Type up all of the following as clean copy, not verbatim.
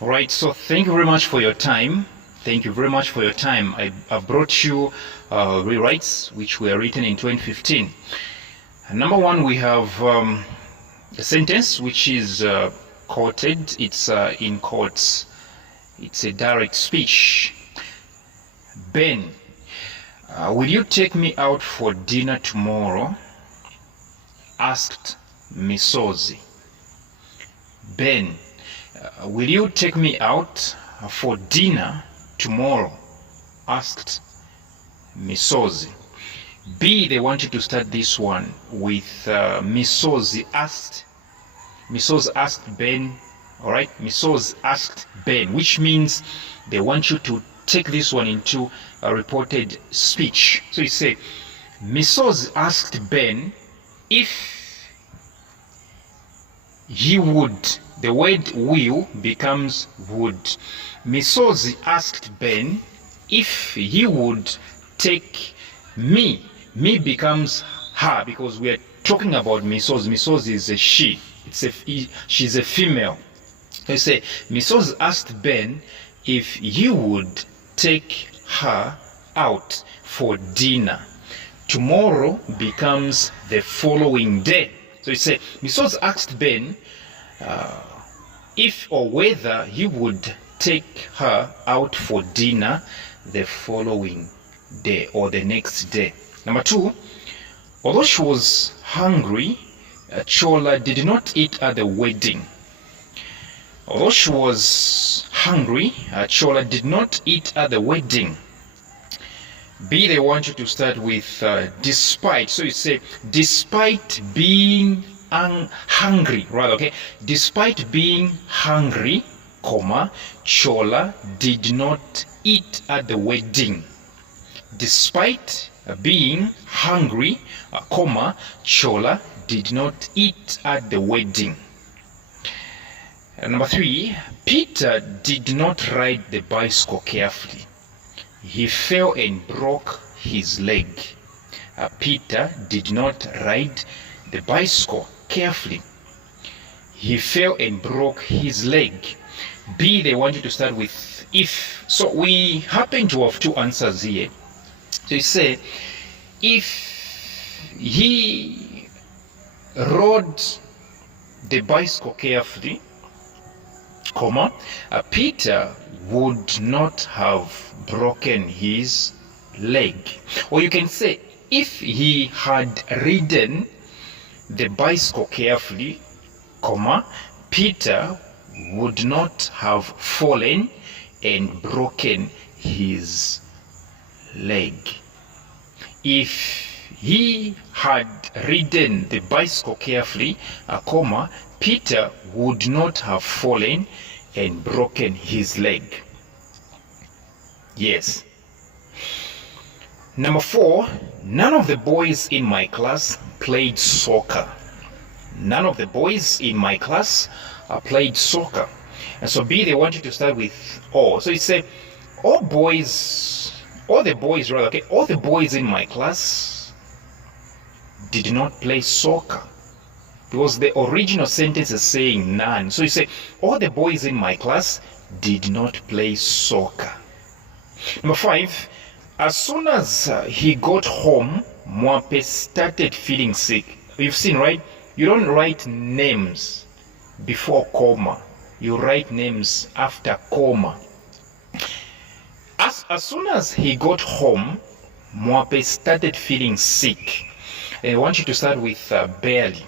All right, so thank you very much for your time. Thank you very much for your time. I've brought you rewrites which were written in 2015. Number one, we have a sentence which is quoted. It's in quotes. It's a direct speech. Ben, will you take me out for dinner tomorrow? Asked Misozi. Ben, will you take me out for dinner tomorrow? Asked Misozi. B, they want you to start this one with Misozi asked. Misozi asked Ben. All right, Misozi asked Ben, which means they want you to take this one into a reported speech. So you say, Misozi asked Ben if he would. The word will becomes would. Misozi asked Ben if he would take me. Me becomes her because we are talking about Misozi. Misozi is a she. She's a female. So you say, Misozi asked Ben if he would take her out for dinner. Tomorrow becomes the following day. So you say, Misozi asked Ben if or whether he would take her out for dinner the following day or the next day. Number two, although she was hungry, Chola did not eat at the wedding. Although she was hungry, Chola did not eat at the wedding. B, they want you to start with despite. So you say, despite being hungry, rather, okay? Despite being hungry, comma, Chola did not eat at the wedding. Despite being hungry, comma, Chola did not eat at the wedding. Number three, Peter did not ride the bicycle carefully. He fell and broke his leg. Peter did not ride the bicycle carefully. He fell and broke his leg. B, they want you to start with if. So we happen to have two answers here. So you say, if he rode the bicycle carefully, comma, Peter would not have broken his leg. Or you can say, if he had ridden the bicycle carefully, comma, Peter would not have fallen and broken his leg. If he had ridden the bicycle carefully, comma, Peter would not have fallen and broken his leg. Yes. Number four, none of the boys in my class played soccer. None of the boys in my class played soccer. And so B, they want you to start with all. So you say, all the boys in my class did not play soccer. Because the original sentence is saying none. So you say, all the boys in my class did not play soccer. Number five, as soon as he got home, Mwape started feeling sick. You've seen, right? You don't write names before comma. You write names after comma. As soon as he got home, Mwape started feeling sick. And I want you to start with barely.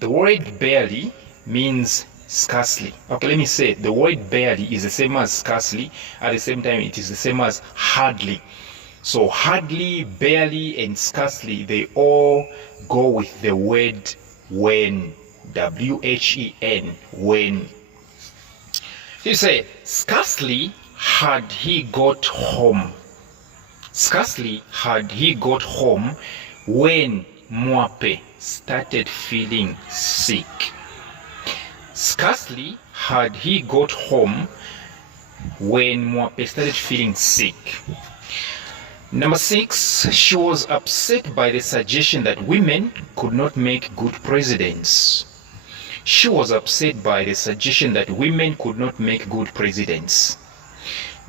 The word barely means scarcely. Okay, let me say the word barely is the same as scarcely. At the same time, it is the same as hardly. So hardly, barely, and scarcely, they all go with the word when. W-H-E-N, when. You say, scarcely had he got home. Scarcely had he got home when Mwape started feeling sick. Scarcely had he got home when Mwape started feeling sick. Number six, she was upset by the suggestion that women could not make good presidents. She was upset by the suggestion that women could not make good presidents.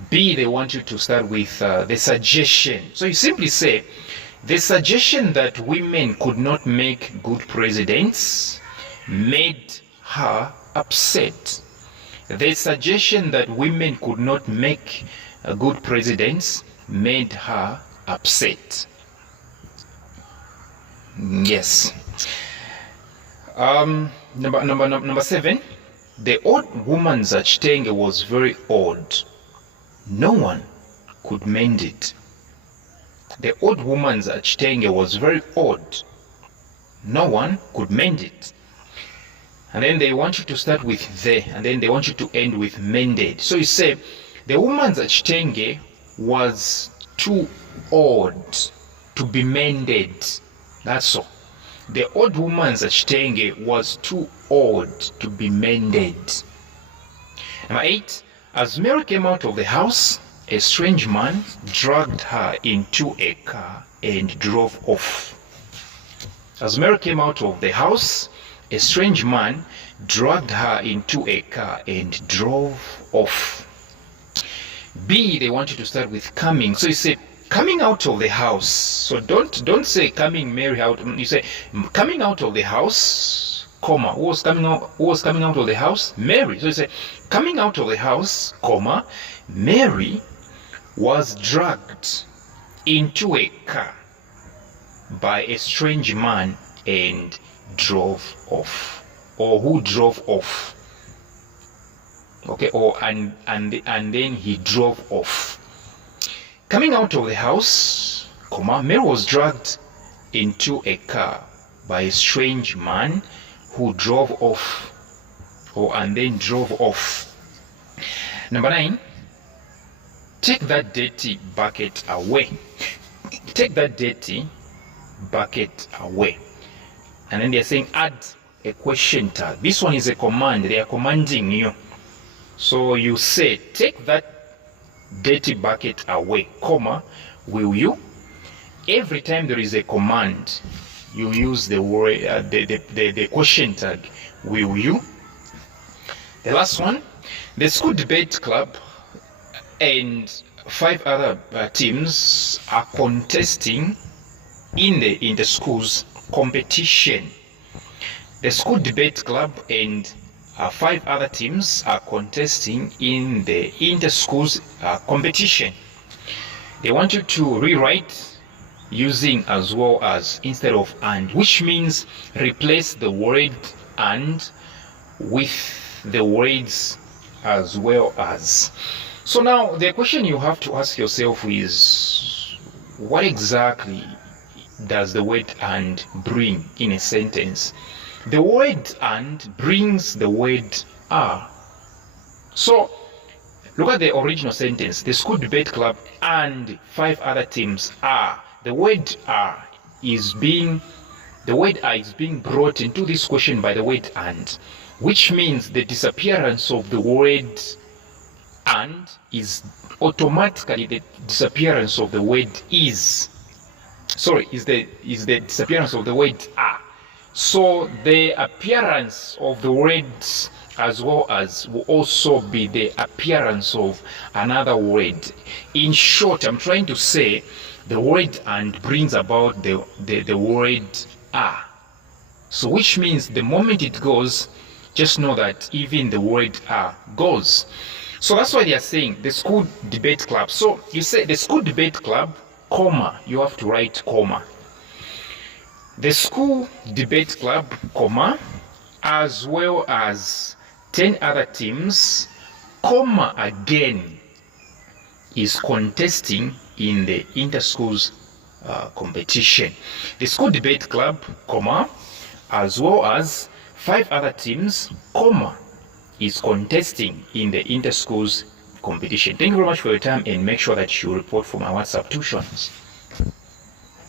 B, they want you to start with the suggestion. So you simply say, the suggestion that women could not make good presidents made her upset. The suggestion that women could not make good presidents made her upset. Yes. Number 7. The old woman's Chitenge was very old. No one could mend it. The old woman's Chitenge was very old. No one could mend it. And then they want you to start with the, and then they want you to end with mended. So you say, the woman's Chitenge was too old to be mended. That's all. The old woman's Chitenge was too old to be mended. Number 8. As Mary came out of the house, a strange man dragged her into a car and drove off. As Mary came out of the house, a strange man dragged her into a car and drove off. B, they want you to start with coming. So you say, coming out of the house. So don't say coming Mary out. You say, coming out of the house, comma. Who was coming out of the house? Mary. So you say, coming out of the house, comma, Mary was dragged into a car by a strange man and drove off. Or who drove off. Okay, or and then he drove off. Coming out of the house, comma, Mary was dragged into a car by a strange man who drove off. Or and then drove off. Number 9. Take that dirty bucket away. Take that dirty bucket away. And then they're saying add a question tag. This one is a command. They are commanding you. So you say, take that dirty bucket away, comma, will you? Every time there is a command, you use the word, the question tag, will you? The last one, the school debate club and 5 other teams are contesting in the school's competition. The school debate club and 5 other teams are contesting in the inter-schools competition. They want you to rewrite using as well as instead of and, which means replace the word and with the words as well as. So now the question you have to ask yourself is, what exactly does the word and bring in a sentence? The word and brings the word are. So look at the original sentence. The school debate club and 5 other teams are. The word are is being brought into this question by the word and, which means the disappearance of the word and is automatically the disappearance of the word is. Sorry, is the disappearance of the word are. So the appearance of the words as well as will also be the appearance of another word. In short, I'm trying to say the word and brings about the word are. So which means the moment it goes, just know that even the word are goes. So that's why they are saying the school debate club. So you say the school debate club, comma, you have to write comma. The school debate club, comma, as well as 10 other teams, comma again, is contesting in the inter-schools competition. The school debate club, comma, as well as 5 other teams, comma, is contesting in the inter-schools competition. Thank you very much for your time, and make sure that you report for my WhatsApp tuitions.